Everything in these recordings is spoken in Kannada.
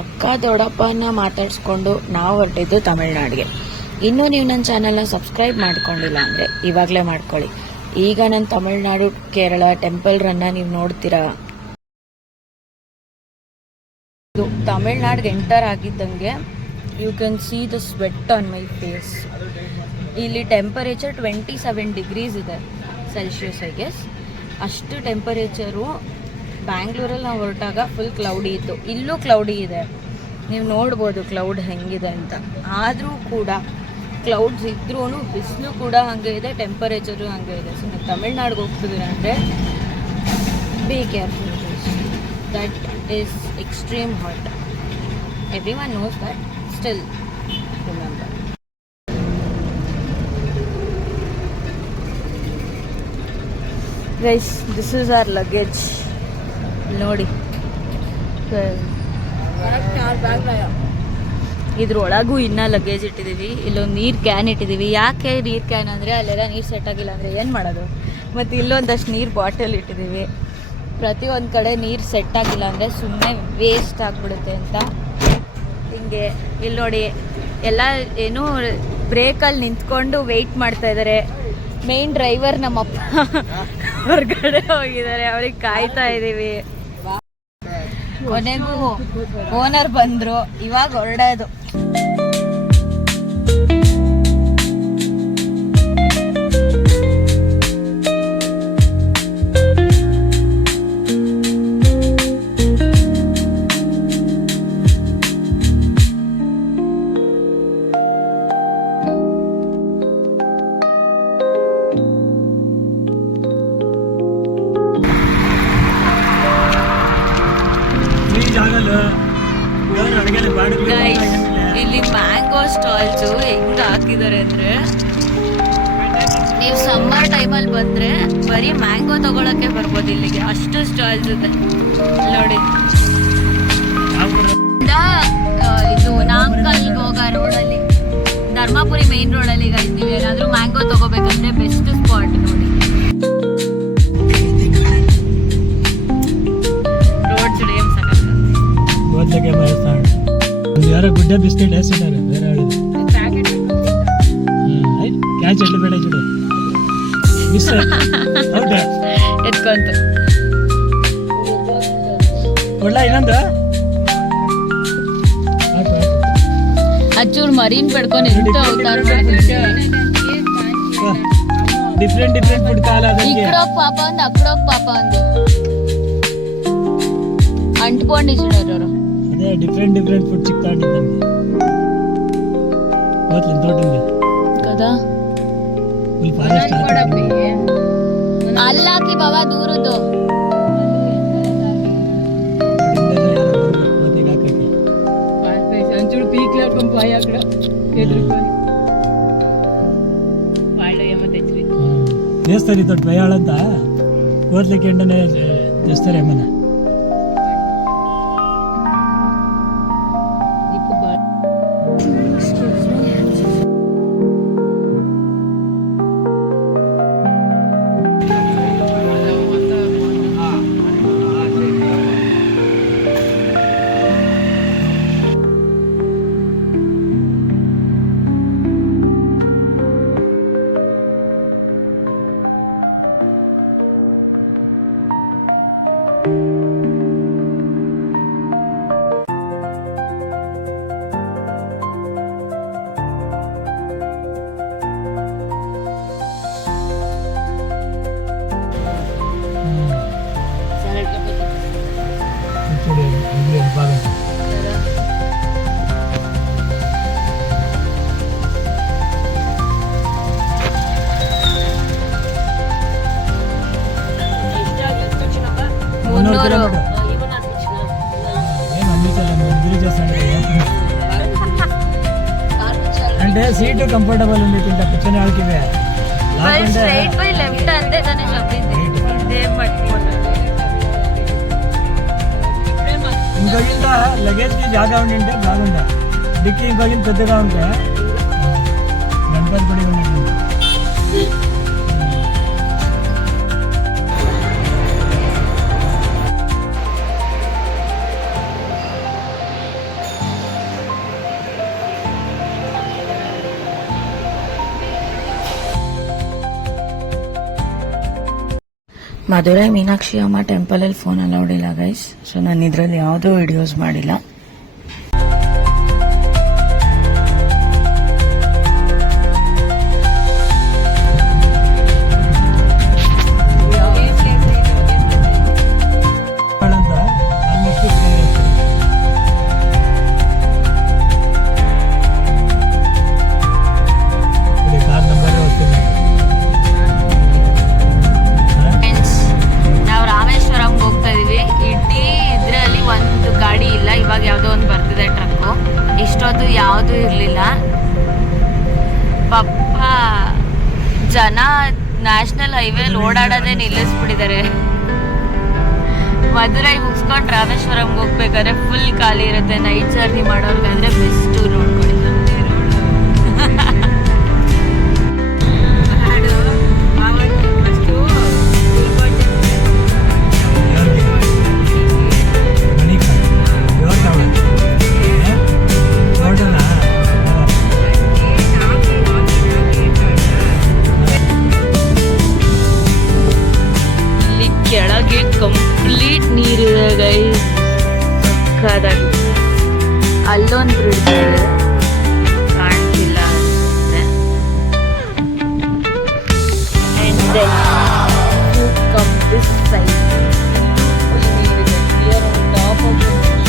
ಅಕ್ಕ ದೊಡ್ಡಪ್ಪನ ಮಾತಾಡಿಸ್ಕೊಂಡು ನಾವು ಹೊರಟಿದ್ದು ತಮಿಳ್ನಾಡಿಗೆ. ಇನ್ನೂ ನೀವು ನನ್ನ ಚಾನಲ್ನ ಸಬ್ಸ್ಕ್ರೈಬ್ ಮಾಡ್ಕೊಂಡಿಲ್ಲ ಅಂದರೆ ಇವಾಗಲೇ ಮಾಡ್ಕೊಳ್ಳಿ. ಈಗ ನಾನು ತಮಿಳ್ನಾಡು ಕೇರಳ ಟೆಂಪಲ್ ರನ್ನ ನೀವು ನೋಡ್ತೀರಾ. ಇದು ತಮಿಳ್ನಾಡಿಗೆ ಎಂಟರ್ ಆಗಿದ್ದಂಗೆ you can see the sweat on my face. ಇಲ್ಲಿ ಟೆಂಪರೇಚರ್ 27 ಡಿಗ್ರೀಸ್ ಇದೆ ಸೆಲ್ಸಿಯಸ್ ಐ ಗೆಸ್. ಅಷ್ಟು ಟೆಂಪರೇಚರು. ಬ್ಯಾಂಗ್ಳೂರಲ್ಲಿ ನಾವು ಹೊರಟಾಗ ಫುಲ್ ಕ್ಲೌಡಿ ಇತ್ತು, ಇಲ್ಲೂ ಕ್ಲೌಡಿ ಇದೆ. ನೀವು ನೋಡ್ಬೋದು ಕ್ಲೌಡ್ ಹೆಂಗಿದೆ ಅಂತ. ಆದರೂ ಕೂಡ ಕ್ಲೌಡ್ಸ್ ಇದ್ರೂ ಬಿಸಿಲು ಕೂಡ ಹಾಗೆ ಇದೆ, ಟೆಂಪರೇಚರು ಹಾಗೆ ಇದೆ. ಸೊ ನೀವು ತಮಿಳ್ನಾಡಿಗೆ ಹೋಗ್ತಿದ್ದೀರ ಅಂದರೆ be careful. That is extreme hot. Every one knows that, still remember. Guys, this is our luggage. ನೋಡಿ, ಇದ್ರೊಳಗೂ ಇನ್ನೂ ಲಗೇಜ್ ಇಟ್ಟಿದ್ದೀವಿ. ಇಲ್ಲೊಂದು ನೀರು ಕ್ಯಾನ್ ಇಟ್ಟಿದ್ದೀವಿ. ಯಾಕೆ ನೀರು ಕ್ಯಾನ್ ಅಂದರೆ ಅಲ್ಲೆಲ್ಲ ನೀರು ಸೆಟ್ ಆಗಿಲ್ಲ ಅಂದರೆ ಏನು ಮಾಡೋದು. ಮತ್ತು ಇಲ್ಲೊಂದಷ್ಟು ನೀರು ಬಾಟಲ್ ಇಟ್ಟಿದ್ದೀವಿ. ಪ್ರತಿಯೊಂದು ಕಡೆ ನೀರು ಸೆಟ್ ಆಗಿಲ್ಲ ಅಂದರೆ ಸುಮ್ಮನೆ ವೇಸ್ಟ್ ಆಗಿಬಿಡುತ್ತೆ ಅಂತ ಹಿಂಗೆ. ಇಲ್ಲಿ ನೋಡಿ, ಎಲ್ಲ ಏನೋ ಬ್ರೇಕಲ್ಲಿ ನಿಂತ್ಕೊಂಡು ವೆಯ್ಟ್ ಮಾಡ್ತಾ ಇದ್ದಾರೆ. ಮೇನ್ ಡ್ರೈವರ್ ನಮ್ಮಪ್ಪ ಹೊರಗಡೆ ಹೋಗಿದ್ದಾರೆ, ಅವ್ರಿಗೆ ಕಾಯ್ತಾ ಇದ್ದೀವಿ. ಕೊನೆಗೂ ಓನರ್ ಬಂದರು, ಇವಾಗ ಹೊರಡೋದು. ಇಲ್ಲಿ ಮ್ಯಾಂಗೋ ಸ್ಟಾಲ್ಸು ಹೆಂಗ್ ಹಾಕಿದ್ದಾರೆ ಅಂದ್ರೆ, ನೀವು ಸಮ್ಮರ್ ಟೈಮಲ್ಲಿ ಬಂದ್ರೆ ಬರೀ ಮ್ಯಾಂಗೋ ತಗೊಳಕ್ಕೆ ಬರ್ಬೋದು ಇಲ್ಲಿಗೆ, ಅಷ್ಟು ಸ್ಟಾಲ್ಸ್ ಇದೆ ನೋಡಿ. ಇದು ನಾಮಕಲ್ಗೆ ಹೋಗೋ ರೋಡಲ್ಲಿ, ಧರ್ಮಪುರಿ ಮೇನ್ ರೋಡಲ್ಲಿ ನೀವು ಏನಾದರೂ ಮ್ಯಾಂಗೋ ತಗೋಬೇಕಂದ್ರೆ ಬೆಸ್ಟ್ ಸ್ಪಾಟ್ ನೋಡಿ. ರೋಡ್ ಸುಡಿಯಂ ಯಾರೋ ಗುಡ್ಡ ಬಿಸ್ಕೆಟ್ ಹೆಸಿದ್ದಾರೆ ಬೇರೆ ಕ್ಯಾಚ್ ಎಲ್ಲಿ ಬೇಡ ಚೂಡು ಎತ್ಕೊಂತ ಕೊಡ್ಲಾ ಇನ್ನೊಂದು ಅಚ್ಚೂರು ಮರೀನ್ ಪಡ್ಕೊಂಡು ಎಂತ ಅವತಾರ ಡಿಫ್ರೆಂಟ್ ಫುಡ್ ಕಾಲ. ಇಕ್ಕಡೋಗ್ ಪಾಪ ಒಂದು ಅಕ್ಕಡೋಗ್ ಪಾಪ ಒಂದು ಅಂಟ್ಕೊಂಡಿದ್ರು. ಅದೇ ಡಿಫ್ರೆಂಟ್ ಫುಡ್ ಸಿಗ್ತಾ ನಮಗೆ ತೋಟಲ್ಲಿ కదా. ಫುಲ್ ಫಾರೆಸ್ಟ್ ಅಲ್ಲಾಕಿ ಬಾಬಾ ದೂರದ್ದು అంచుడు పీక్లాడుకొని పోయి అక్కడ ఎదుర్కొని వాళ్ళు ఏమో తెచ్చి చేస్తారు ఇతడు భయాలంతా కోట్లకి ఎండనే చేస్తారు ఏమన్నా. అంటే సీటు కంఫర్టబుల్ ఉంది, తింటా కూర్చొని ఆడుకివే స్ట్రైట్ బై లెఫ్ట్ అంతే తనే చెప్పింది. ఇదేం పట్టుకోలేదు. ఇంకొక లగేజ్ కి జాగా ఉండింటే బాగుండే. డిక్కీ ఇంకొక పెద్దగా ఉంటే గణపతి పడి ఉన్నట్టు. ಮಧುರೈ ಮೀನಾಕ್ಷಿ ಅಮ್ಮ ಟೆಂಪಲಲ್ಲಿ ಫೋನ್ ಅಲೌಡ್ ಇಲ್ಲ ಗೈಸ್, ಸೊ ನಾನು ಇದರಲ್ಲಿ ಯಾವುದೂ ವಿಡಿಯೋಸ್ ಮಾಡಿಲ್ಲ. ನಾವು ರಾಮೇಶ್ವರಂಗೆ ಹೋಗ್ತಾ ಇದೀವಿ. ಇಡೀ ಇದರಲ್ಲಿ ಒಂದು ಗಾಡಿ ಇಲ್ಲ. ಇವಾಗ ಯಾವುದೋ ಒಂದು ಬರ್ತಿದೆ ಟ್ರಕ್ಕು. ಇಷ್ಟೊತ್ತು ಯಾವುದೂ ಇರಲಿಲ್ಲ. ಪಪ್ಪ ಜನ ನ್ಯಾಷನಲ್ ಹೈವೇಲಿ ಓಡಾಡೋದೇ ನಿಲ್ಲಿಸ್ಬಿಟ್ಟಿದ್ದಾರೆ. ಮಧುರೈ ಮುಗಿಸ್ಕೊಂಡು ರಾಮೇಶ್ವರಂಗೆ ಹೋಗ್ಬೇಕಾದ್ರೆ ಫುಲ್ ಖಾಲಿ ಇರುತ್ತೆ. ನೈಟ್ ಜರ್ನಿ ಮಾಡೋರ್ಗಾದ್ರೆ ಬೆಸ್ಟು ನೋಡ್ಕೊಳ್ಳಿ. ಇಲ್ಲಿ ಕೆಳಗೆ ಕಂಪ್ಲೀಟ್ ನೀರಿದೆ ಗೈಸ್, ಸಕ್ಕದಾಗಿ. ಅಲ್ಲೊಂದು ಬ್ರಿಡ್ಜ್ ಇದೆ, ಕಾಣ್ತಿಲ್ಲ ಅನ್ಸುತ್ತೆ. And then you come this side. Full ನೀರಿದೆ. We are on top of the ocean.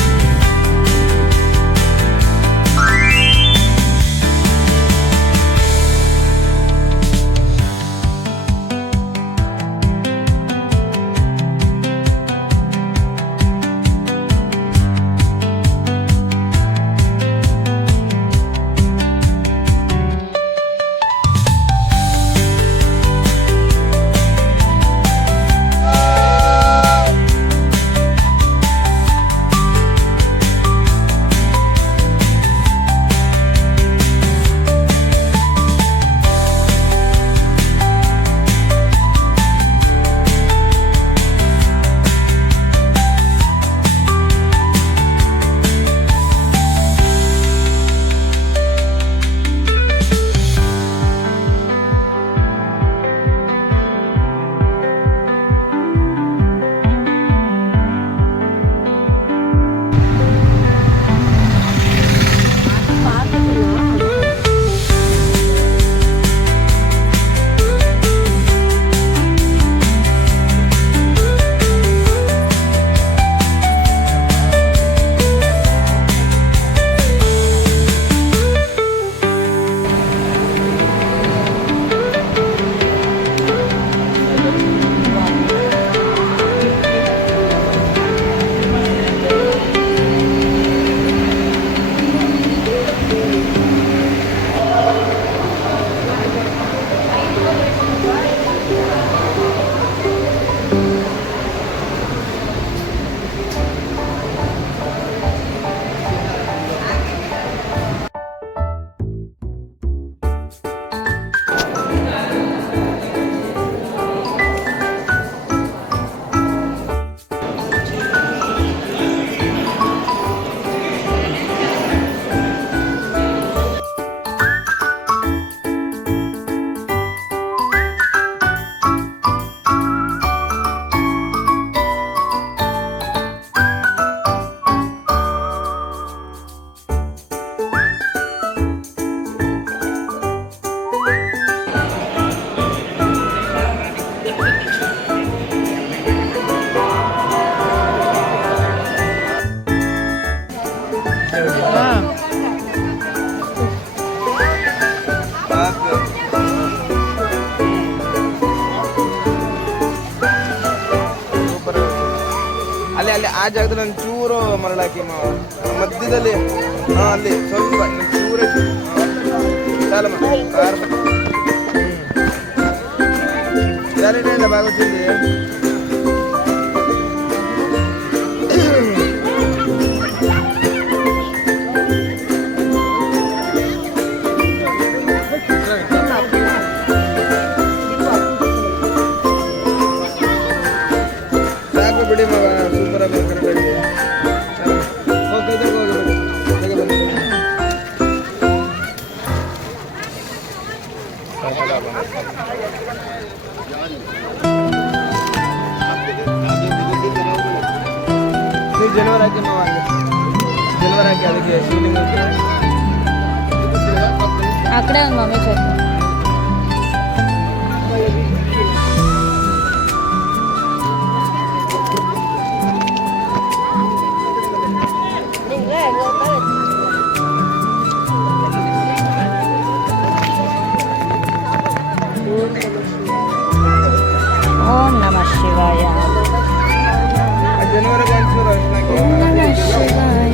ಅಲ್ಲಿ ಆ ಜಾಗದಲ್ಲಿ ಒಂದು ಚೂರು ಮರಳಾಕಿ ಮಧ್ಯದಲ್ಲಿ ಅಲ್ಲಿ ಸ್ವಲ್ಪ ಚೂರೇ చాలా ಇಲ್ಲ ಬಾಗುತ್ತಿದೆ. ಸಾಕು ಬಿಡಿ ಮಗ, ಸೂಪರ್ ಆಗಿ ಕರೆಕ್ಟಾಗಿ ಹಾಕಿ ಅದಕ್ಕೆ ಶಿವಲಿಂಗ ಆ ಕಡೆ ಒಂದು ಮಮ್ಮಿ ಚಟ್ನಿ. ಓಂ ನಮಃ ಶಿವಾಯ. ಜನವರ ಓಂ ನಮಃ ಶಿವಾಯ.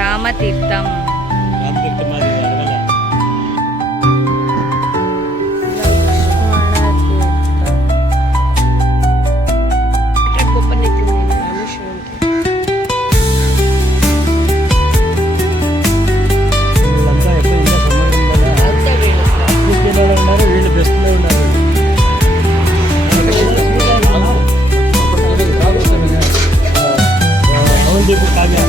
ರಾಮತೀರ್ಥಂ. వీళ్ళు బెస్ట్లో ఉన్నారు. అవును కావ్య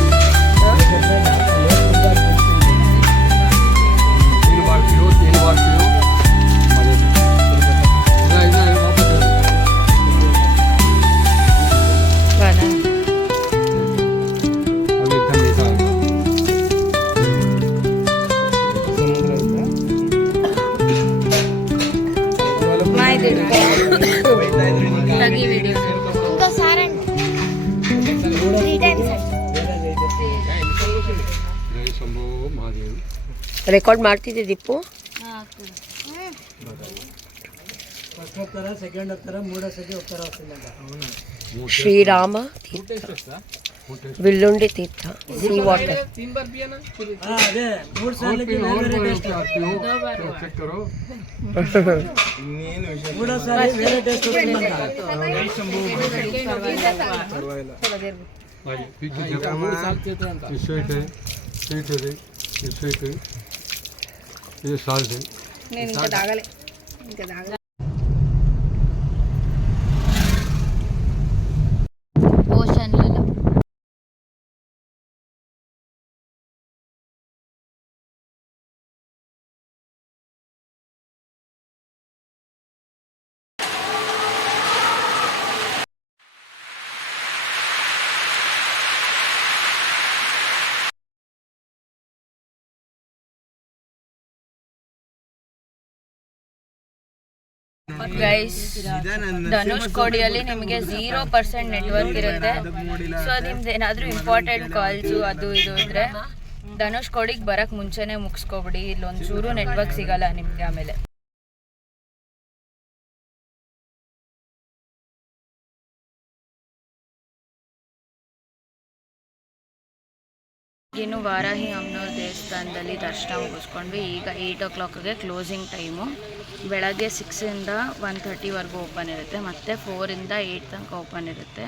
ರೆಕಾರ್ಡ್ ಮಾಡ್ತಿದ್ದೆ ದೀಪು. ಫಸ್ಟ್ ಹೋಗ್ತಾರ, ಸೆಕೆಂಡ್ ಹೋಗ್ತಾರ, ಮೂರನೇ ಸತಿ ಹೋಗ್ತಾರ. ಶ್ರೀರಾಮ ತೀರ್ಥ, ವಿಲ್ಲುಂಡಿ ತೀರ್ಥ, ಸಿ ವಾಟರ್. ಅದೇ 3 ಸಾಲಕ್ಕೆ ಬೇರೆ ಟೇಸ್ಟ್. 3 ಸಾಲ ಬೇರೆ ಟೇಸ್ಟ್ ఇది సాల్ట్. నేను ఇంకా తాగలే. ఓషన్లలో ಗೈಸ್, ಧನುಷ್ಕೋಡಿಯಲ್ಲಿ ನಿಮಗೆ 0% ನೆಟ್ವರ್ಕ್ ಇರುತ್ತೆ. ಸೊ ನಿಮ್ದು ಏನಾದರೂ ಇಂಪಾರ್ಟೆಂಟ್ ಕಾಲ್ಸು ಅದು ಇದು ಇದ್ರೆ ಧನುಷ್ಕೋಡಿಗೆ ಬರಕ್ಕೆ ಮುಂಚೆನೇ ಮುಗಿಸ್ಕೊಬಿಡಿ. ಇಲ್ಲೊಂಚೂರು ನೆಟ್ವರ್ಕ್ ಸಿಗಲ್ಲ ನಿಮಗೆ. ಆಮೇಲೆ ಇನ್ನು ವಾರಾಹಿ ಅಮ್ಮನವ್ರ ದೇವಸ್ಥಾನದಲ್ಲಿ ದರ್ಶನ ಮುಗಿಸ್ಕೊಂಡ್ವಿ. ಈಗ 8 o'clockಗೆ ಕ್ಲೋಸಿಂಗ್ ಟೈಮು. ಬೆಳಗ್ಗೆ 6ಇಂದ 1:30ವರೆಗೂ ಓಪನ್ ಇರುತ್ತೆ, ಮತ್ತು 4ಇಂದ 8 ತನಕ ಓಪನ್ ಇರುತ್ತೆ.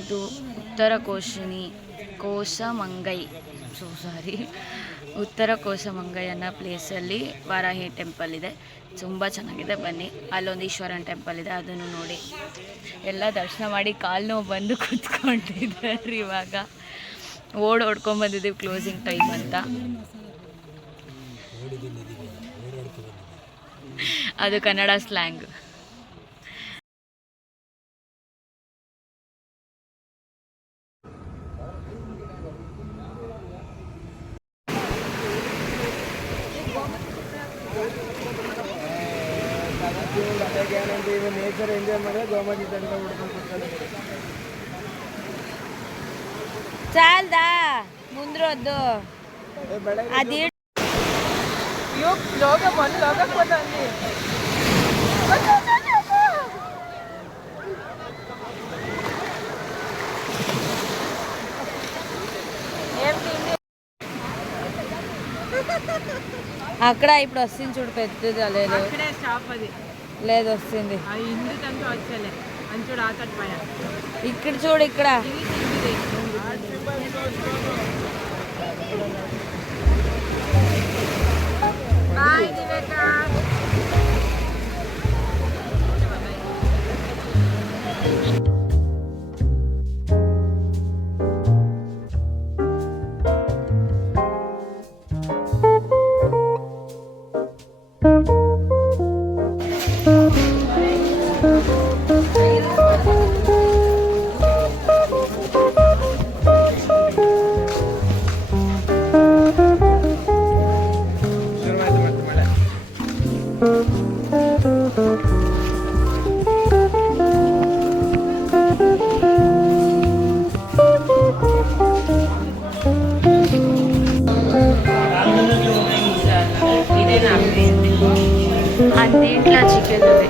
ಇದು ಉತ್ತರ ಕೋಸಮಂಗೈ ಅನ್ನೋ ಪ್ಲೇಸಲ್ಲಿ ವಾರಾಹಿ ಟೆಂಪಲ್ ಇದೆ. ತುಂಬ ಚೆನ್ನಾಗಿದೆ, ಬನ್ನಿ. ಅಲ್ಲೊಂದು ಈಶ್ವರನ ಟೆಂಪಲ್ ಇದೆ, ಅದನ್ನು ನೋಡಿ. ಎಲ್ಲ ದರ್ಶನ ಮಾಡಿ ಕಾಲು ನೋವು ಬಂದು ಕೂತ್ಕೊಂಡಿದ್ದಾರೆ. ಇವಾಗ ಓಡ್ಕೊಂಬಂದಿದ್ದೀವಿ ಕ್ಲೋಸಿಂಗ್ ಟೈಮ್ ಅಂತ. ಅದು ಕನ್ನಡ ಸ್ಲ್ಯಾಂಗ್. ಏನಂటే ಇವ ನೇಚರ್ ಎಂಜಾಯ್ ಮಾಡಿ ಗೋಮಾತಿ ತನಕ ಹುಡ್ಕೊಂಡು ಕೂತ್ಕೊಂಡು ಚಾಲ್ದಾ ಮುಂದ್ರದ್ದು ಅದೇ లోగా పని లోకపోతుంది అక్కడ ఇప్పుడు వస్తుంది చూడు పెద్దది లేదు అక్కడే స్టాప్ అది లేదు వస్తుంది ఆ ఇందుకంతా వచ్చేలే అని చూడు ఆకట్ పైన ఇక్కడ చూడు ఇక్కడ బాయ్ దివేక ಶುರುವಾಯ್ತು ಮತ್ತೆ ಮಳೆ అన్నింట్లో చికెన్ అవి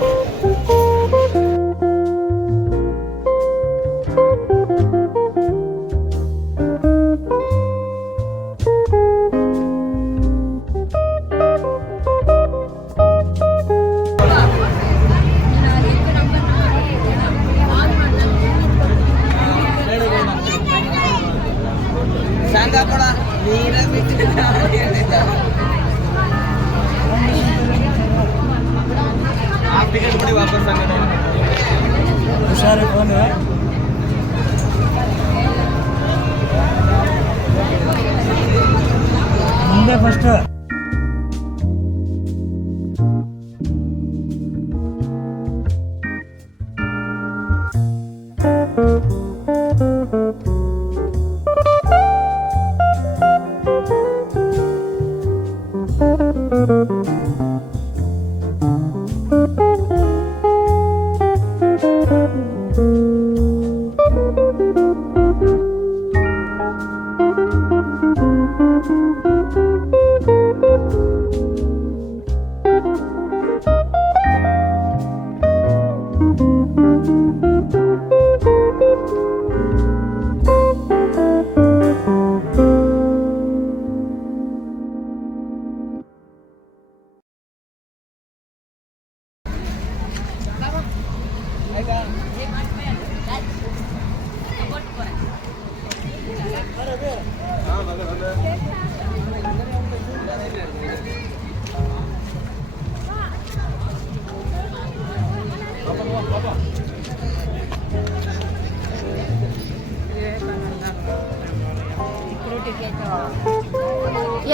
आप टिकट पड़ी वापस आने ಹುಷಾರು ಫೋನ್ ಮುಂದೆ ಫಸ್ಟ್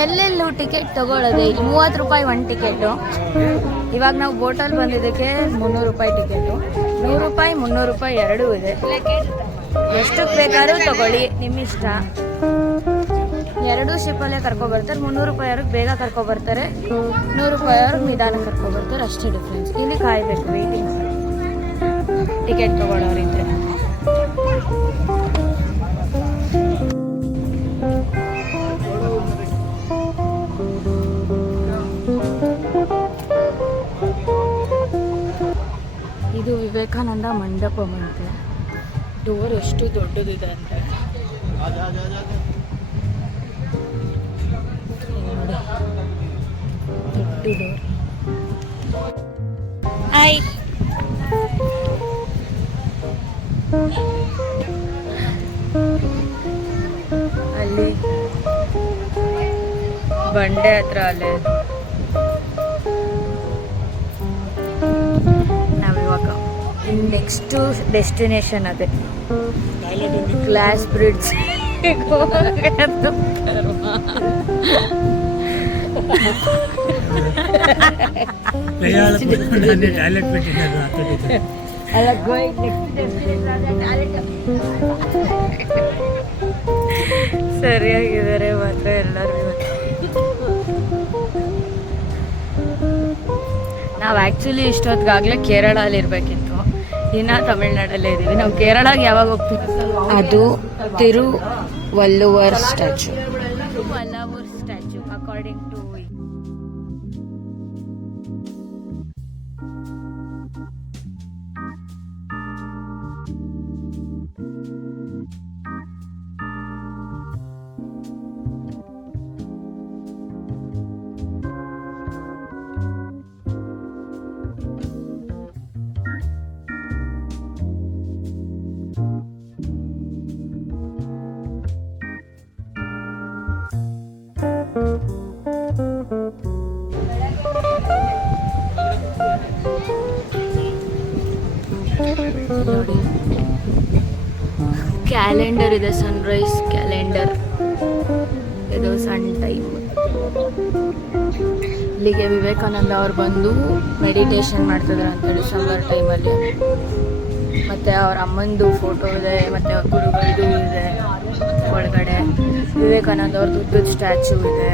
ಎಲ್ಲೆಲ್ಲೂ ಟಿಕೆಟ್ ತಗೊಳ್ಳೋದೆ 30 ರೂಪಾಯಿ ಒಂದು ಟಿಕೆಟು. ಇವಾಗ ನಾವು ಬೋಟಲ್ಲಿ ಬಂದಿದ್ದಕ್ಕೆ 300 ರೂಪಾಯಿ ಟಿಕೆಟು. 100 ರೂಪಾಯಿ 300 ರೂಪಾಯಿ ಎರಡೂ ಇದೆ. ಎಷ್ಟಕ್ಕೆ ಬೇಕಾದ್ರೂ ತಗೊಳ್ಳಿ, ನಿಮ್ಮಿಷ್ಟ. ಎರಡೂ ಶಿಪ್ಪಲ್ಲೇ ಕರ್ಕೊಬರ್ತಾರೆ. 300 ರೂಪಾಯಿ ಅವ್ರಿಗೆ ಬೇಗ ಕರ್ಕೊಬರ್ತಾರೆ, 100 ರೂಪಾಯಿ ಅವ್ರಿಗೆ ನಿಧಾನ ಕರ್ಕೊಬರ್ತಾರೆ. ಅಷ್ಟೇ ಡಿಫ್ರೆನ್ಸ್. ಇಲ್ಲಿ ಕಾಯಬೇಕು, ವೇಟಿಂಗ್ ಟಿಕೆಟ್ ತಗೊಳ್ಳೋರಿದ್ರೆ. ಇದು ವಿವೇಕಾನಂದ ಮಂಟಪಂ ಅಂತೆ. ಡೋರ್ ಎಷ್ಟು ದೊಡ್ಡದಿದೆ ಅಂದರೆ ದೊಡ್ಡ ಡೋರ್. ಹಾಯ್, ಅಲ್ಲಿ ಬಂಡೆ ಹತ್ರ ಅಲ್ಲೇ ನಾವಿವಾಗ ನೆಕ್ಸ್ಟ್ ಡೆಸ್ಟಿನೇಷನ್ ಅದೇ ಗ್ಲಾಸ್ ಬ್ರಿಡ್ಜ್. ಟಾಯ್ಲೆಟ್ ಬಿಟ್ಟಿದ್ದಾರೆ. ಅಲ್ಲ, ಗೋಯಿಂಗ್ ನೆಕ್ಸ್ಟ್ ಡೆಸ್ಟಿನೇಷನ್ ಸರಿಯಾಗಿದ್ದಾರೆ ಮಾತ್ರ ಎಲ್ಲರೂ. ನಾವು ಆ್ಯಕ್ಚುಲಿ ಇಷ್ಟೊತ್ತಿಗಾಗಲೇ ಕೇರಳಲ್ಲಿ ಇರಬೇಕಿತ್ತು, ಇನ್ನು ತಮಿಳ್ನಾಡಲ್ಲೇ ಇದ್ದೀವಿ. ನಾವು ಕೇರಳಗೆ ಯಾವಾಗ ಹೋಗ್ತೀವಿ? ಅದು ತಿರುವಲ್ಲುವರ್ ಸ್ಟ್ಯಾಚು. ತಿರುವಲ್ಲುವರ್ ಸ್ಟ್ಯಾಚು ಅಕಾರ್ಡಿಂಗ್ ಟು ನೋಡಿ, ಕ್ಯಾಲೆಂಡರ್ ಇದೆ, ಸನ್ರೈಸ್ ಕ್ಯಾಲೆಂಡರ್. ಇದು ಸನ್ ಟೈಮ್. ಇಲ್ಲಿಗೆ ವಿವೇಕಾನಂದ ಅವ್ರು ಬಂದು ಮೆಡಿಟೇಷನ್ ಮಾಡ್ತಿದ್ರು ಅಂತೇಳಿ ಸಮ್ಮರ್ ಟೈಮಲ್ಲಿ. ಮತ್ತು ಅವ್ರ ಅಮ್ಮಂದು ಫೋಟೋ ಇದೆ, ಮತ್ತು ಗುರುಗಳದ್ದು ಇದೆ ಒಳಗಡೆ. ವಿವೇಕಾನಂದ ಅವ್ರದ್ದು ಉದ್ದದ ಸ್ಟ್ಯಾಚು ಇದೆ,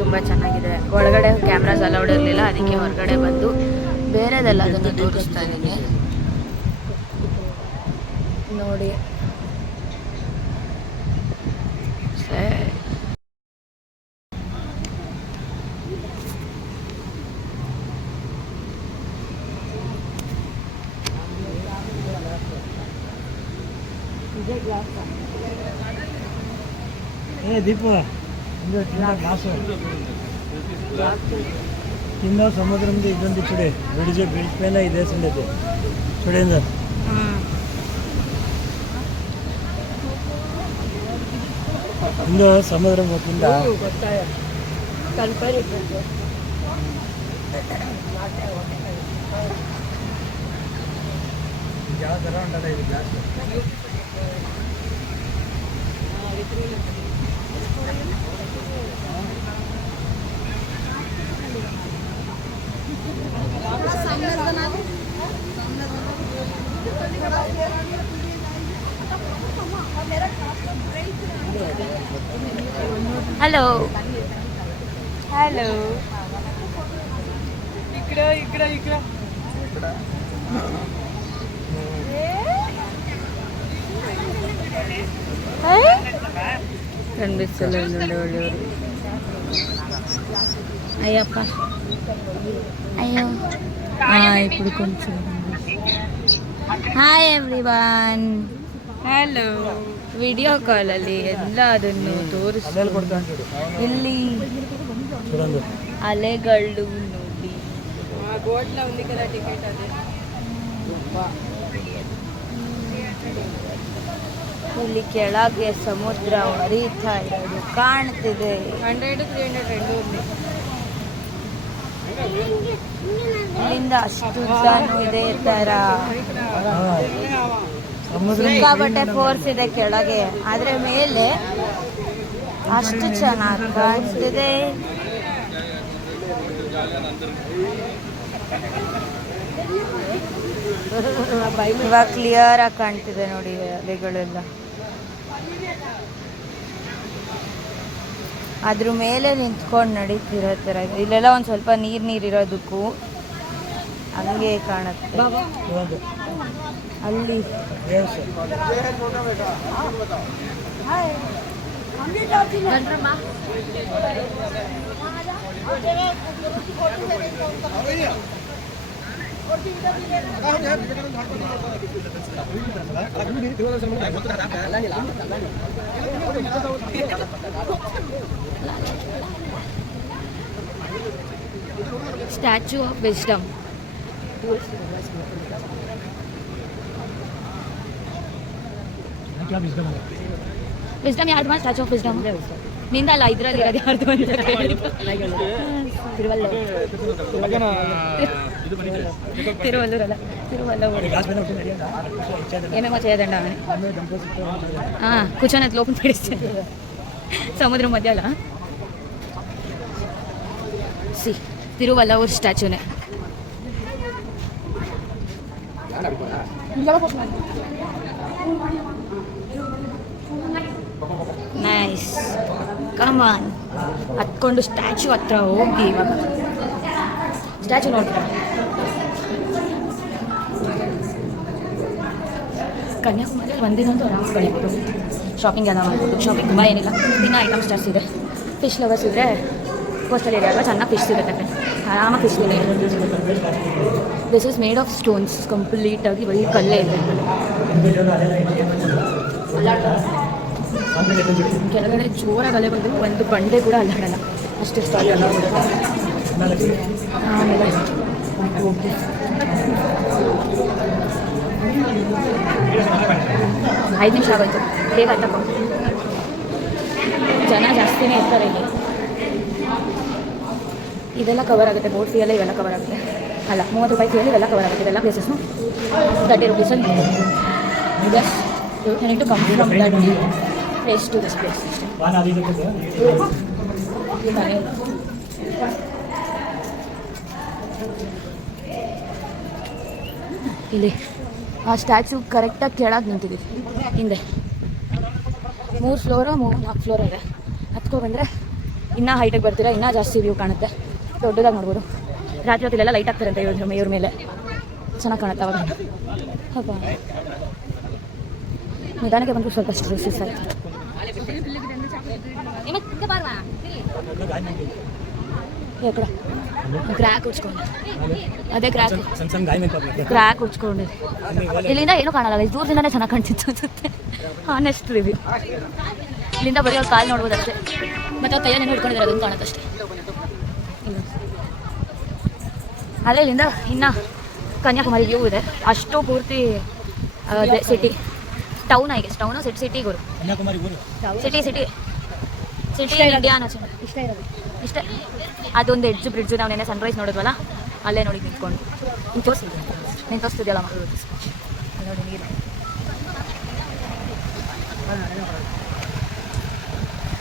ತುಂಬ ಚೆನ್ನಾಗಿದೆ. ಒಳಗಡೆ ಕ್ಯಾಮ್ರಾಸ್ ಅಲೌಡ್ ಇರಲಿಲ್ಲ, ಅದಕ್ಕೆ ಹೊರಗಡೆ ಬಂದು ಬೇರೆದೆಲ್ಲ ಅದನ್ನು ತೋರಿಸ್ತಾ ಇದ್ದೀನಿ ನೋಡಿ. ఏ దీపు గ్లాస్ కింద సముద్రం ఇదండి చూడే బ్రిడ్జ్ పైన ఇదేసిండేది చూడండి. కింద సముద్రం కింద ಯಾವ ಥರ ಉಂಟಲ್ಲ ಇದು ಗ್ಲಾಸ್. ಹಲೋ ಹಲೋ, ఇక్కడ కనిపిస్తలే ఒళ్ళెవరు. అయ్యప్ప అయ్యో ఇప్పుడు కొంచెం. Hi everyone, hello. ವಿಡಿಯೋ ಕಾಲಲ್ಲಿ ಎಲ್ಲ ಅದನ್ನು ತೋರಿಸ್ತಾ ಇಲ್ಲಿ ಅಲೆಗಳು ನೋಡಿ. ಗೋಡ್ಲ ఉంది కదా టికెట్ అదే. ಇಲ್ಲಿ ಕೆಳಗೆ ಸಮುದ್ರ ಹರಿತಾ ಇರೋದು ಕಾಣ್ತಿದೆ. 100 300 రెండు ఉంది. ಇಲ್ಲಿಂದ ಅಷ್ಟು ಉದ್ದಾನು ಇದೆ ತರ. ಸಿಕ್ಕಾಪಟ್ಟೆ ಫೋರ್ಸ್ ಇದೆ ಕೆಳಗೆ, ಆದ್ರೆ ಮೇಲೆ ಅಷ್ಟು ಚೆನ್ನಾಗಿ ಕಾಣಿಸ್ತಿದೆ. ಇವಾಗ ಕ್ಲಿಯರ್ ಆಗಿ ಕಾಣ್ತಿದೆ ನೋಡಿ ಅಲೆಗಳೆಲ್ಲ. ಅದ್ರ ಮೇಲೆ ನಿಂತ್ಕೊಂಡು ನಡೀತಿರೋ ಥರ ಇದೆ. ಇಲ್ಲೆಲ್ಲ ಒಂದು ಸ್ವಲ್ಪ ನೀರಿರೋದಕ್ಕೂ ಹಂಗೆ ಕಾಣುತ್ತೆ. ಅಲ್ಲಿ ಸ್ಟ್ಯಾಚ್ಯೂ ಆಫ್ ವಿಸ್ಡಮ್. ವಿಸ್ಡಮ್ ಯಾರ್ದು? ಸ್ಟ್ಯಾಚ್ಯೂ ಆಫ್ ವಿಸ್ಡಮ್ ನಿಂದಲ್ಲ, ಇದರಲ್ಲಿ ಇರೋದು ಯಾರ್ದು ಅಂತ తిరువల్లూరಲ್ಲ, తిరువల్లూరు ఏమేమో చేయదండి ఆమె. కూర్చొని అది లోపల పడిస్తే సముద్రం మధ్యలో. సి తిరువల్లూరు స్టాచ్యూనే. ನೈಸ್, ಕಮಾನ್. ಹತ್ಕೊಂಡು ಸ್ಟ್ಯಾಚ್ಯೂ ಹತ್ರ ಹೋಗಿ ಇವಾಗ ಸ್ಟ್ಯಾಚ್ಯೂ ನೋಡ್ತಾರೆ. ಕನ್ಯಾಕುಮಾರಿಯಲ್ಲಿ ಒಂದಿನಂತೂ ಆರಾಮ್ ಕಳಿಬೋದು. ಶಾಪಿಂಗ್ ಎಲ್ಲ ಮಾಡ್ಬೋದು. ಶಾಪಿಂಗ್ ತುಂಬ ಏನಿಲ್ಲ, ದಿನ ಐಟಮ್ ಸ್ಟಾರ್ಸ್ ಇದೆ. ಫಿಶ್ ಲವರ್ಸ್ ಇದ್ದರೆ ಕೋಸ್ಟಲ್ ಏರಿಯಾ ಅಲ್ವಾ, ಚೆನ್ನಾಗಿ ಫಿಶ್ ಸಿಗುತ್ತೆ ಫ್ರೆಂಡ್, ಆರಾಮಾಗಿ ಫಿಶ್ ತಿನ್ನಿ. This is made of stones, ಕಂಪ್ಲೀಟಾಗಿ ಬರೀ ಕಲ್ಲೇ ಇದೆ. ಕೆಳಗಡೆ ಜೋರಾಗಿ ಅಲೆ ಬಂದು ಒಂದು ಬಂಡೆ ಕೂಡ ಅಲ್ಲಾಡಲ್ಲ, ಅಷ್ಟು ಸ್ಟಾಲ್ ಎಲ್ಲ. ಆಮೇಲೆ 5 ನಿಮಿಷ ಆಗೋಯ್ತು, ಬೇಗ ತಗೋ. ಜನ ಜಾಸ್ತಿನೇ ಇರ್ತಾರೆ ಇಲ್ಲಿ. ಇದೆಲ್ಲ ಕವರ್ ಆಗುತ್ತೆ, ಬೋಟ್ ಫೀ ಎಲ್ಲ ಇವೆಲ್ಲ ಕವರ್ ಆಗುತ್ತೆ. ಅಲ್ಲ, 30 ರೂಪಾಯಿ ಫೀಯಲ್ಲಿ ಇವೆಲ್ಲ ಕವರ್ ಆಗುತ್ತೆ. ಇದೆಲ್ಲ ಪ್ಲೇಸಸ್ಸು 30 ರೂಪೀಸಲ್ಲಿ just you need to come from that place to this place ಅಷ್ಟೇ. ಇಲ್ಲಿ ಆ ಸ್ಟ್ಯಾಚು ಕರೆಕ್ಟಾಗಿ ಕೆಳಗೆ ನಿಂತಿದ್ದೀವಿ. ಹಿಂದೆ 3 ಫ್ಲೋರೋ 4 ಫ್ಲೋರ್ ಇದೆ. ಹತ್ಕೊಬಂದರೆ ಇನ್ನೂ ಹೈಟಿಗೆ ಬರ್ತೀರಾ, ಇನ್ನೂ ಜಾಸ್ತಿ ವ್ಯೂ ಕಾಣುತ್ತೆ, ದೊಡ್ಡದಾಗಿ ನೋಡ್ಬೋದು. ರಾತ್ರಿ ಹೊತ್ತಿಲೆಲ್ಲ ಲೈಟ್ ಆಗ್ತಾರಂತೆ ಇವ್ರ ಮೇಲೆ, ಚೆನ್ನಾಗಿ ಕಾಣುತ್ತೆ ಅವಾಗ. ಹಬ್ಬ ನಿಧಾನಕ್ಕೆ ಬಂದು ಸ್ವಲ್ಪ ಸ್ಟ್ರೆಸ್ ಆಯಿತು. ಎక్కడ ಕ್ರ್ಯಾಕ್ ಉಚ್ಕೊಂಡು, ಅದೇ ಕ್ರ್ಯಾಕ್ ಉಚ್ಕೊಂಡಿದೆ. ಇಲ್ಲಿಂದ ಏನೂ ಕಾಣಲ್ಲ, ದೂರದಿಂದನೇ ಚೆನ್ನಾಗಿ ಕಾಣ್ತಿತ್ತು ಅನ್ಸುತ್ತೆ. Honest review. ಇಲ್ಲಿಂದ ಬರೀ ಅವ್ರು ಕಾಲು ನೋಡ್ಬೋದು ಅಷ್ಟೇ, ಮತ್ತು ಅವ್ರು ಕೈಯಲ್ಲಿ ಹಿಡ್ಕೊಂಡಿದ್ದಾರೆ, ಅದನ್ನು ಕಾಣುತ್ತಷ್ಟೇ. ಆದರೆ ಇಲ್ಲಿಂದ ಇನ್ನು ಕನ್ಯಾಕುಮಾರಿ ವ್ಯೂ ಇದೆ. ಅಷ್ಟು ಪೂರ್ತಿ ಅದೇ ಸಿಟಿ, ಟೌನ್ ಆಗಿ ಟೌನು ಸಿಟಿ ಗುರು, ಸಿಟಿ ಇಂಡಿಯಾ ಇಷ್ಟೇ. ಅದೊಂದು ಎಡ್ಜು ಬ್ರಿಡ್ಜು ನಾವು ನೆನ್ನೆ ಸನ್ರೈಸ್ ನೋಡಿದ್ವಲ್ಲ, ಅಲ್ಲೇ ನೋಡಿ ನಿಂತ್ಕೊಂಡು ನೀನು ತೋರಿಸ್ತಿದ್ಯಲ್ಲ ಮಕ್ಕಳು, ಅಲ್ಲಿ ನೋಡಿ ನೀರು.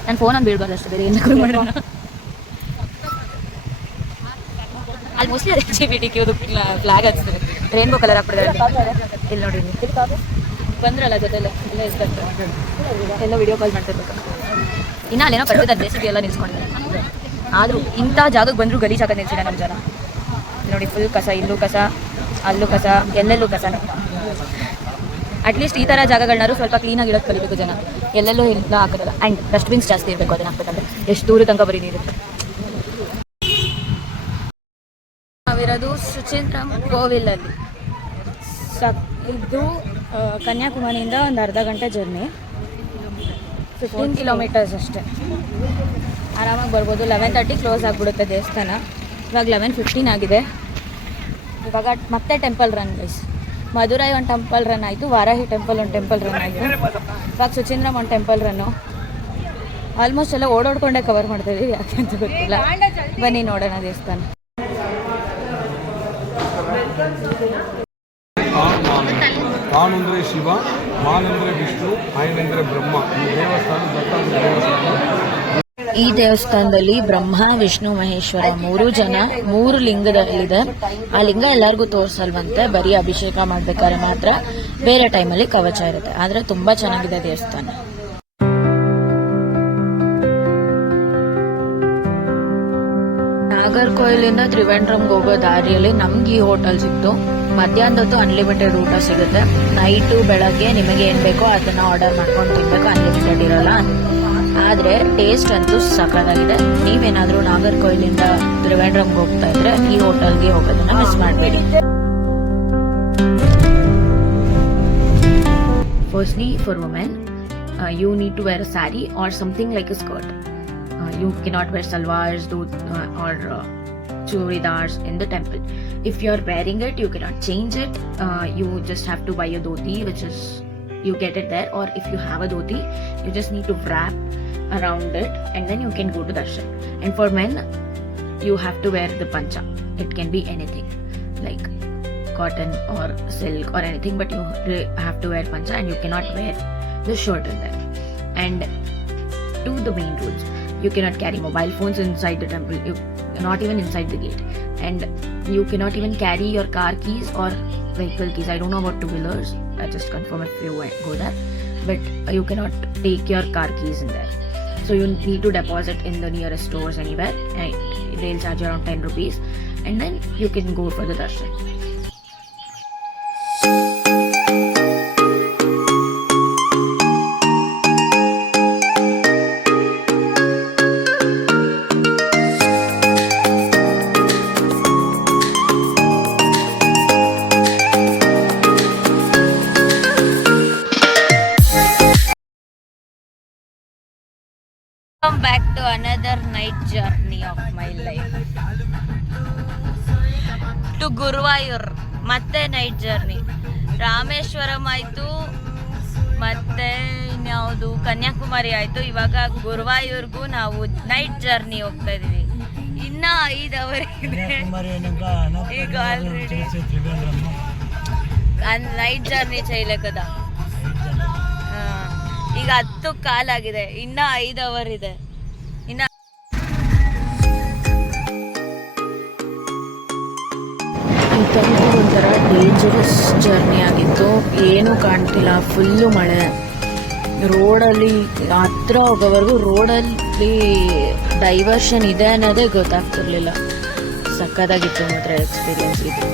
ನನ್ನ ಫೋನಲ್ಲಿ ಬೀಳ್ಬಾರ್ದು ಅಷ್ಟು, ಬೇರೆ ಎಲ್ಲ ಮಾಡಿದ್ರು. ಅಲ್ಲಿ ಮೋಸ್ಟ್ಲಿ ಅದೇ LGBTQ ಫ್ಲಾಗ್ ಹಚ್ತಾರೆ, ರೇನ್ಬೋ ಕಲರ್ ಹಾಕ್ಬಿಡ್ತಾರೆ. ಇಲ್ಲಿ ನೋಡಿ ಬಂದ್ರಲ್ಲ ಜೊತೆಲ್ಲ ಎಲ್ಲ ಇಸ್ತಾರೆ, ಎಲ್ಲ ವಿಡಿಯೋ ಕಾಲ್ ಮಾಡ್ತಿರ್ಬೇಕು. ಇನ್ನು ಅಲ್ಲೇನೋ ಕಟ್ಟಿದ್ದಾರೆ ದೇಶಕ್ಕೆ ಎಲ್ಲ ನಿಲ್ಸ್ಕೊಂಡಿದ್ದಾರೆ. ಆದರೂ ಇಂಥ ಜಾಗಕ್ಕೆ ಬಂದರೂ ಗಲೀಜ್ ಹಾಕೋದು ನಿಲ್ಸಿಲ್ಲ ನಮ್ಮ ಜನ. ನೋಡಿ ಫುಲ್ ಕಸ, ಇಲ್ಲೂ ಕಸ, ಅಲ್ಲೂ ಕಸ, ಎಲ್ಲೆಲ್ಲೂ ಕಸನೇ. ಅಟ್ಲೀಸ್ಟ್ ಈ ಥರ ಜಾಗಗಳನ್ನಾರು ಸ್ವಲ್ಪ ಕ್ಲೀನಾಗಿ ಇಡೋದು ಕಲಿಬೇಕು ಜನ, ಎಲ್ಲೆಲ್ಲೂ ಇಲ್ಲ ಹಾಕೋದಲ್ಲ. ಆ್ಯಂಡ್ ಡಸ್ಟ್ಬಿನ್ಸ್ ಜಾಸ್ತಿ ಇರಬೇಕು, ಅದನ್ನು ಹಾಕ್ಬೇಕಂದ್ರೆ ಎಷ್ಟು ದೂರ ತನಕ ಬರೀ ನೀರುತ್ತೆ. ನಾವಿರೋದು ಸುಚಿಂದ್ರಂ ಕೋವಿಲಲ್ಲಿ. ಇದು ಕನ್ಯಾಕುಮಾರಿಯಿಂದ ಒಂದು ಅರ್ಧ ಗಂಟೆ ಜರ್ನಿ, 15 ಕಿಲೋಮೀಟರ್ಸ್ ಅಷ್ಟೇ. ಆರಾಮಾಗಿ ಬರ್ಬೋದು. 11:30 ಕ್ಲೋಸ್ ಆಗಿಬಿಡುತ್ತೆ ದೇವಸ್ಥಾನ. ಇವಾಗ 11:15 ಆಗಿದೆ. ಇವಾಗ ಮತ್ತೆ ಟೆಂಪಲ್ ರನ್ ಗೈಸ್. ಮಧುರೈ ಒಂದು ಟೆಂಪಲ್ ರನ್ ಆಯಿತು, ವಾರಾಹಿ ಟೆಂಪಲ್ ಒಂದು ಟೆಂಪಲ್ ರನ್ ಆಯಿತು, ಇವಾಗ ಸುಚಿಂದ್ರಂ ಒಂದು ಟೆಂಪಲ್ ರನ್ನು. ಆಲ್ಮೋಸ್ಟ್ ಎಲ್ಲ ಓಡಾಡ್ಕೊಂಡೇ ಕವರ್ ಮಾಡ್ತಾಯಿದ್ದೀವಿ, ಯಾಕೆ ಅಂತ ಗೊತ್ತಿಲ್ಲ. ಬನ್ನಿ ನೋಡೋಣ ದೇವಸ್ಥಾನ. ತಾನಂದರೆ ಶಿವ, ಮಾನಂದರೆ ವಿಷ್ಣು, ಆಯನಂದರೆ ಬ್ರಹ್ಮ. ಈ ದೇವಸ್ಥಾನ ದತ್ತಾತ್ರೇಯ ದೇವಸ್ಥಾನ. ಈ ದೇವಸ್ಥಾನದಲ್ಲಿ ಬ್ರಹ್ಮ, ವಿಷ್ಣು, ಮಹೇಶ್ವರ 3 ಜನ 3 ಲಿಂಗದಲ್ಲಿದೆ. ಆ ಲಿಂಗ ಎಲ್ಲರಿಗೂ ತೋರಿಸಲ್ವಂತೆ, ಬರೀ ಅಭಿಷೇಕ ಮಾಡ್ಬೇಕಾದ್ರೆ ಮಾತ್ರ, ಬೇರೆ ಟೈಮಲ್ಲಿ ಕವಚ ಇರುತ್ತೆ. ಆದರೆ ತುಂಬಾ ಚೆನ್ನಾಗಿದೆ ದೇವಸ್ಥಾನ. ನಾಗರ್ಕೋಯಿಲಿಂದ ತ್ರಿವೇಂದ್ರಂಗೆ ಹೋಗೋ ದಾರಿಯಲ್ಲಿ ನಮ್ಗೆ ಈ ಹೋಟೆಲ್ ಸಿಕ್ತು. ಮಧ್ಯಾಹ್ನದೊತ್ತು ಅನ್ಲಿಮಿಟೆಡ್ ಊಟ ಸಿಗುತ್ತೆ. ನೈಟು ಬೆಳಗ್ಗೆ ನಿಮಗೆ ಏನು ಬೇಕೋ ಅದನ್ನ ಆರ್ಡರ್ ಮಾಡ್ಕೊಂಡು ತಿನ್ಬೇಕು, ಅನ್ಲಿಮಿಟೆಡ್ ಇರೋಲ್ಲ. ಆದರೆ ಟೇಸ್ಟ್ ಅಂತೂ ಸಖತ್ತಾಗಿದೆ. ನೀವೇನಾದರೂ ನಾಗರ್ಕೋಯಿಲಿಂದ ತ್ರಿವೇಂದ್ರಂಗೆ ಹೋಗ್ತಾ ಇದ್ರೆ ಈ ಹೋಟೆಲ್ಗೆ ಹೋಗೋದನ್ನ ಮಿಸ್ ಮಾಡಬೇಡಿ. Firstly for women, you need to wear a sari or something like a skirt. You cannot wear salwars or churidars in the temple. If you are wearing it, you cannot change it. You just have to buy a dhoti, which is you get it there. Or if you have a dhoti, you just need to wrap around it, and then you can go to darshan. And for men, you have to wear the pancha. It can be anything like cotton or silk or anything, but you have to wear pancha, and you cannot wear the shirt in there. And to the main rules. You cannot carry mobile phones inside the temple, not even inside the gate. And you cannot even carry your car keys or vehicle keys. I don't know about two-wheelers, I just confirm if you go there. But you cannot take your car keys in there. So you need to deposit in the nearest stores anywhere. They'll charge around 10 rupees. And then you can go for the darshan. to another night journey of my life. To Guruvayur ಮತ್ತೆ ನೈಟ್ ಜರ್ನಿ. ರಾಮೇಶ್ವರಂ ಆಯಿತು, ಮತ್ತೆ ಇನ್ಯಾವುದು ಕನ್ಯಾಕುಮಾರಿ ಆಯಿತು. ಇವಾಗ ಗುರುವಾಯೂರ್ಗೂ ನಾವು ನೈಟ್ ಜರ್ನಿ ಹೋಗ್ತಾ ಇದೀವಿ. ಇನ್ನ 5 ಅವರ್ ಇದೆ ಈಗ ಆಲ್ರೆಡಿ. ನೈಟ್ ಜರ್ನಿ ಚೈಲಕದ ಈಗ 10 ಕಾಲಾಗಿದೆ, ಇನ್ನ 5 ಅವರ್ ಇದೆ. ಇನ್ನ ಒಂಥರ ಡೇಂಜರಸ್ ಜರ್ನಿ ಆಗಿತ್ತು. ಏನೂ ಕಾಣ್ತಿಲ್ಲ, ಫುಲ್ಲು ಮಳೆ. ರೋಡಲ್ಲಿ ಹತ್ರ ಹೋಗೋವರೆಗೂ ರೋಡಲ್ಲಿ ಡೈವರ್ಷನ್ ಇದೆ ಅನ್ನೋದೇ ಗೊತ್ತಾಗ್ತಿರ್ಲಿಲ್ಲ. ಸಕ್ಕತ್ತಾಗಿತ್ತು ಮಾತ್ರ ಎಕ್ಸ್ಪೀರಿಯನ್ಸ್ ಇದು.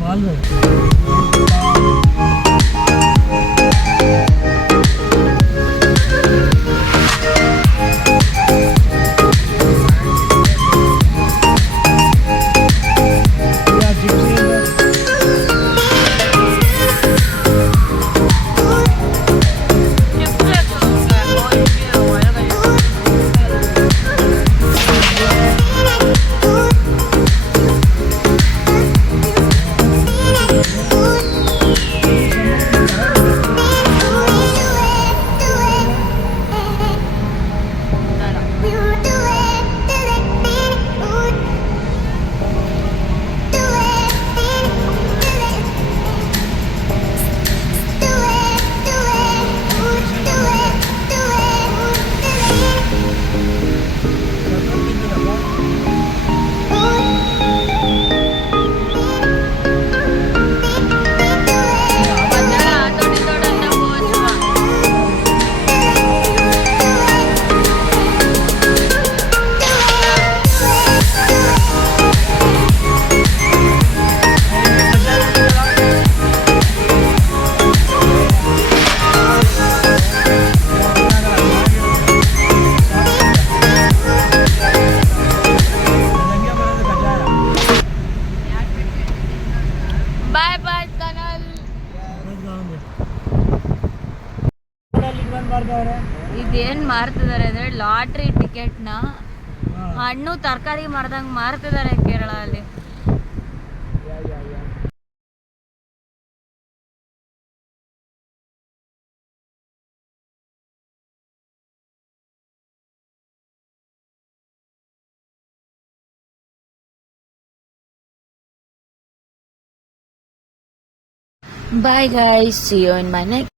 पाल ಇದೇನ್ ಮಾರ್ತಿದ್ದಾರೆ ಅಂದ್ರೆ ಲಾಟ್ರಿ ಟಿಕೆಟ್ನ ಹಣ್ಣು ತರಕಾರಿ ಮಾರ್ದಂಗ್ ಮಾರ್ತಿದ್ದಾರೆ ಕೇರಳ ಅಲ್ಲಿ. Bye guys, see you in my next